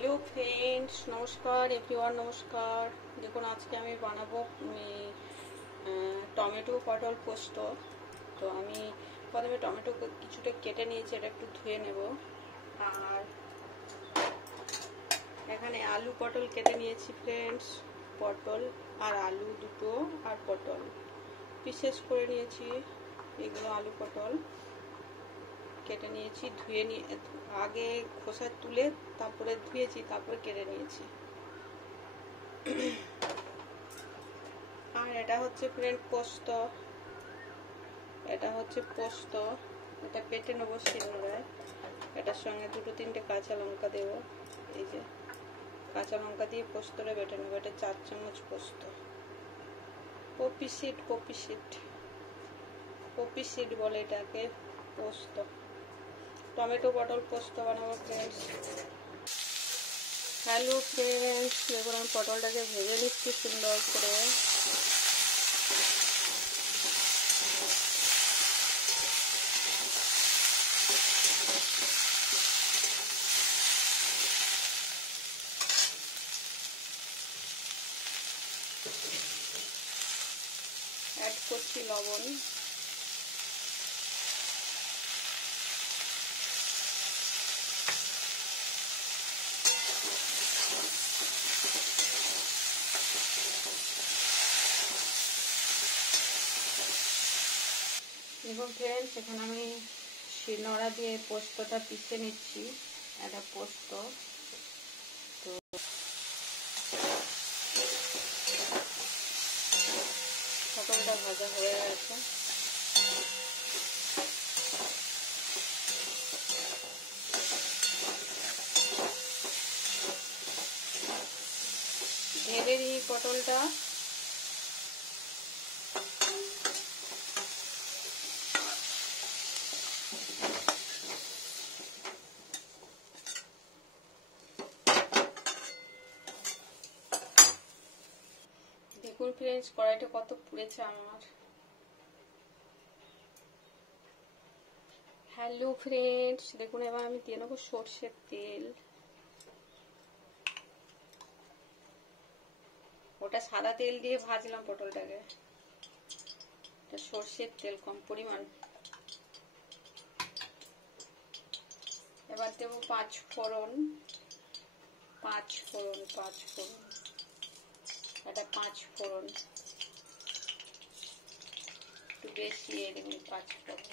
Hello friends, নমস্কার everyone, নমস্কার। দেখুন আজকে আমি বানাবো টমেটো পটল পোস্ত। তো আমি প্রথমে টমেটো কিছুটা কেটে নিয়েছি, এটা একটু ধুয়ে নেব। আর এখানে আলু পটল কেটে নিয়েছি ফ্রেন্ডস, পটল আর আলু দুটো আর পটল পিসেস করে নিয়েছি। এগুলো আলু পটল কেটে নিয়েছি, ধুয়ে নিয়ে আগে খোসা তুলে তারপরে ধুয়েছি, তারপরে কেটে নিয়েছি। আর এটা হচ্ছে ফ্রেন্ড পোস্ত, এটা হচ্ছে পোস্ত। এটা বেটে নেবো শিলনোড়ায়। এটার সঙ্গে দুটো তিনটে কাঁচা লঙ্কা দেবো। এই যে কাঁচা লঙ্কা দিয়ে পোস্তটা বেটে নেবো। এটা 4 চামচ পোস্ত। পপি সিড বলে এটাকে, পোস্ত। টমেটো পটল পোস্ত বানাবো ফ্রেন্ডস। হ্যালো ফ্রেন্ডস, দেখুন আমি পটলটাকে ভেজে নিচ্ছি সুন্দর করে। অ্যাড করছি লবণ। দেখুন ফ্রেন্ডস, এখানে আমি শিলনোড়া দিয়ে পোস্তটা পিষে নিচ্ছি। এটা পোস্ত। তো পটলটা ভাজা হয়ে গেছে। ঢেলে দিই পটলটা। দেখুন ফ্রেন্ডস, কড়াইটা কত পুড়েছে আমার। হ্যালো ফ্রেন্ডস, দেখুন এবার আমি দিয়ে নেবো সর্ষের তেল। ওটা সাদা তেল দিয়ে ভাজলাম পটলটাকে, এটা সর্ষের তেল কম পরিমাণ। এবার দেবো 5 ফোড়ন। এটা 5 ফোড়ন একটু বেশি দেবেন, 5 ফোড়ন।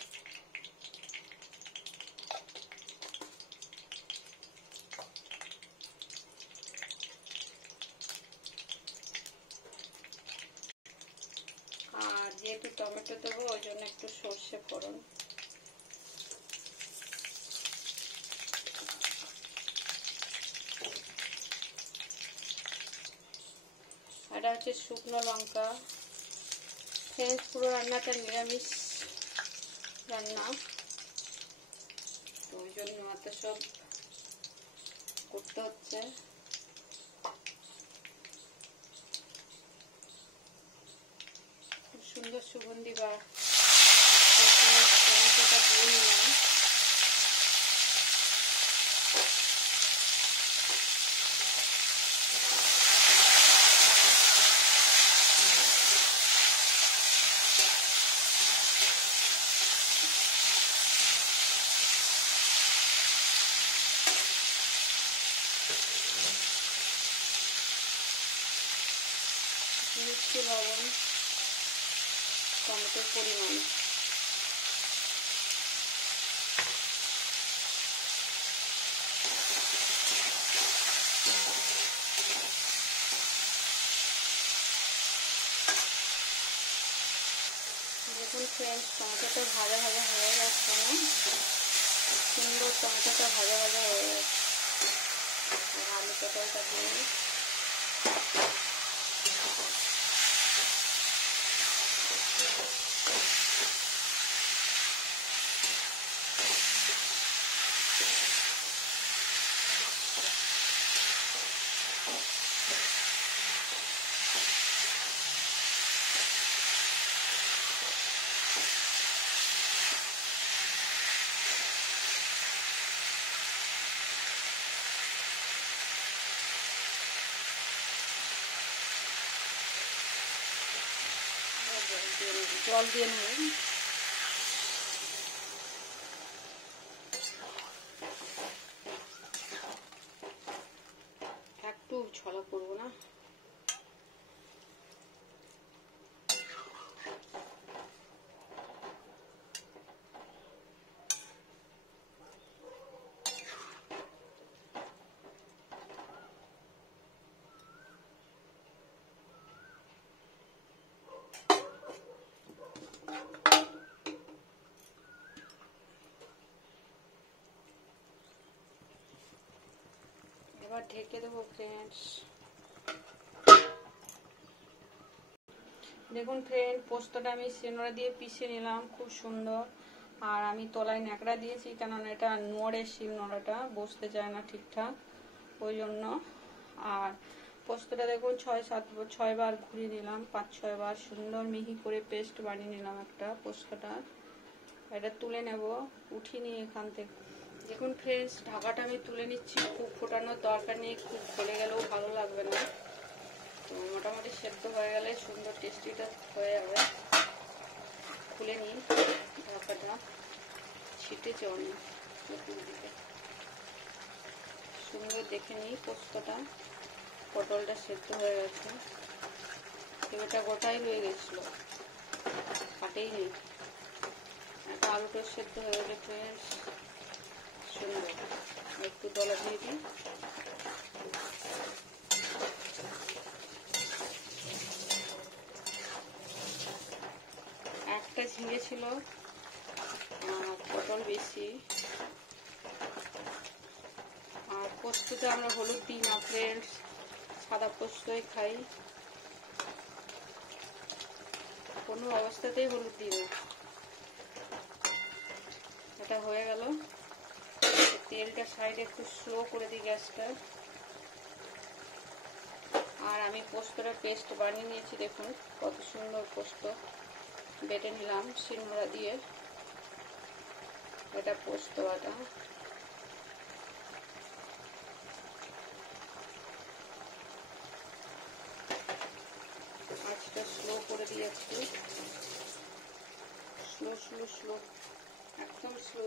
আর যেহেতু টমেটো দেবো ওই জন্য একটু সর্ষে ফোড়ন। এটা হচ্ছে শুকনো লঙ্কা। ফ্রেন্ডস, পুরো রান্নাটা নিরামিষ রান্না, তো ওই জন্য এত সব করতে হচ্ছে। খুব সুন্দর সুগন্ধি বা টমেটোটা দিয়ে নিলাম। মিষ্টি লবণ টমেটোর পরিমাণ। দেখুন ফ্রেন্ডস, টমেটোটা ভাজা ভাজা হয়ে যাচ্ছে না, সুন্দর টমেটোটা ভাজা ভাজা হয়ে যাচ্ছে। আলু পটলটা দিয়ে জল দিয়ে নেব। একটু ছলা করবো না। এবার ঢেকে দেবো ফ্রেন্ডস। দেখুন ফ্রেন্ড, পোস্তটা আমি শিলনোড়া দিয়ে পিষে নিলাম, খুব সুন্দর। আর আমি তলায় ন্যাকড়া দিয়েছি, কেননা এটা নড়ে, শিলনোড়াটা বসতে চায় না ঠিকঠাক, ওই জন্য। আর পোস্তটা দেখুন 6 বার ঘুরিয়ে নিলাম, 5-6 বার, সুন্দর মিহি করে পেস্ট বানিয়ে নিলাম একটা পোস্তটা। এটা তুলে নেব, উঠিয়ে নিয়ে এখান থেকে। দেখুন ফ্রেন্ডস, ঢাকাটা আমি তুলে নিচ্ছি। খুব ফোটানোর দরকার নেই, খুব গলে গেলেও ভালো লাগবে না। তো মোটামুটি সেদ্ধ হয়ে গেলে সুন্দর টেস্টিটা হয়ে যাবে। খুলে নিই ঢাকাটা, ছিটেছে অনেক দিকে। সুন্দর দেখে নিই পোস্তটা, পটলটা সেদ্ধ হয়ে গেছে। এটা গোটাই হয়ে গেছিল, কাটেই নেই। একটা আলুটা সেদ্ধ হয়ে গেলে ফ্রেন্ডস সুন্দর। একটু তলা দিয়ে দিই। একটা ঝিঙে ছিল, পটল বেশি। আর পোস্ততে আমরা হলুদ দিই না ফ্রেন্ডস, সাদা পোস্তই খাই, কোনো অবস্থাতেই হলুদ দিই না। এটা হয়ে গেল। তেলটা সাইডে একটু স্লো করে দিই গ্যাসটা। আর আমি পোস্তটা পেস্ট বানিয়ে নিয়েছি, দেখুন কত সুন্দর পোস্ত বেটে নিলাম শিলনোড়া দিয়ে। এটা পোস্ত বাটা। আঁচটা স্লো করে দিয়েছি, স্লো স্লো স্লো, একদম স্লো।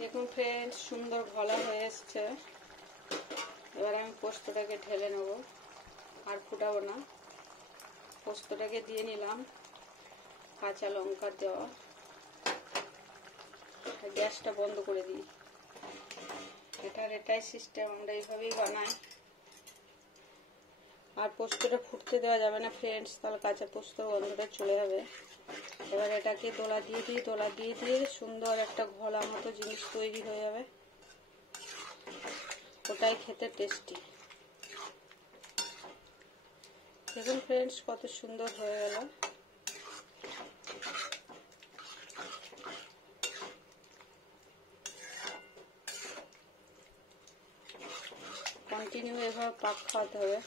দেখুন ফ্রেন্ডস, সুন্দর ঘোলা হয়ে এসছে। এবার আমি পোস্তটাকে ঢেলে নেব, আর ফুটাবো না। পোস্তটাকে দিয়ে নিলাম, কাঁচা লঙ্কা দেওয়া। গ্যাসটা বন্ধ করে দিই। এটাই সিস্টেম, আমরা এইভাবেই বানাই। আর পোস্তটা ফুটতে দেওয়া যাবে না ফ্রেন্ডস, তাহলে কাঁচা পোস্তর গন্ধটা চলে যাবে। এবার এটাকে দোলা দিয়ে দিই, দোলা দিয়ে দিয়ে সুন্দর একটা ঘোলা মতো জিনিস তৈরি হয়ে যাবে। ওটাই খেতে টেস্টি। দেখুন ফ্রেন্ডস, কত সুন্দর হয়ে গেল। কন্টিনিউ এভাবে পাক খাওয়াতে হবে।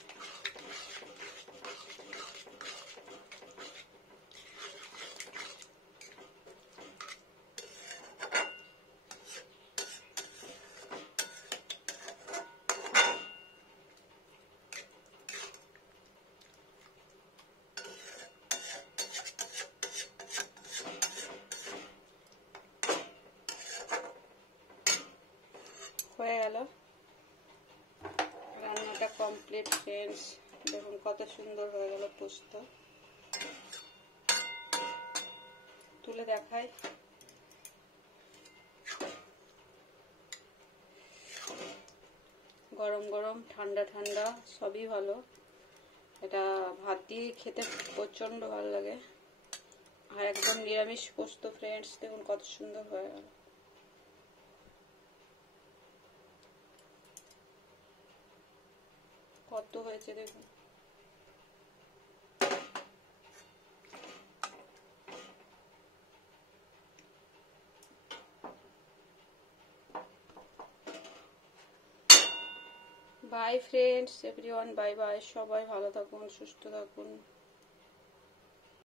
হয়ে গেল, রান্নাটা কমপ্লিট ফ্রেন্ডস। দেখুন কত সুন্দর হয়ে গেল পোস্ত। তুলে দেখাই। গরম গরম, ঠান্ডা ঠান্ডা, সবই ভালো। এটা ভাত দিয়ে খেতে প্রচন্ড ভালো লাগে। আর একদম নিরামিষ পোস্ত ফ্রেন্ডস, দেখুন কত সুন্দর হয়ে গেল। কত হয়েছে দেখুন। By friends, everyone, bye bye. সবাই ভালো থাকুন, সুস্থ থাকুন।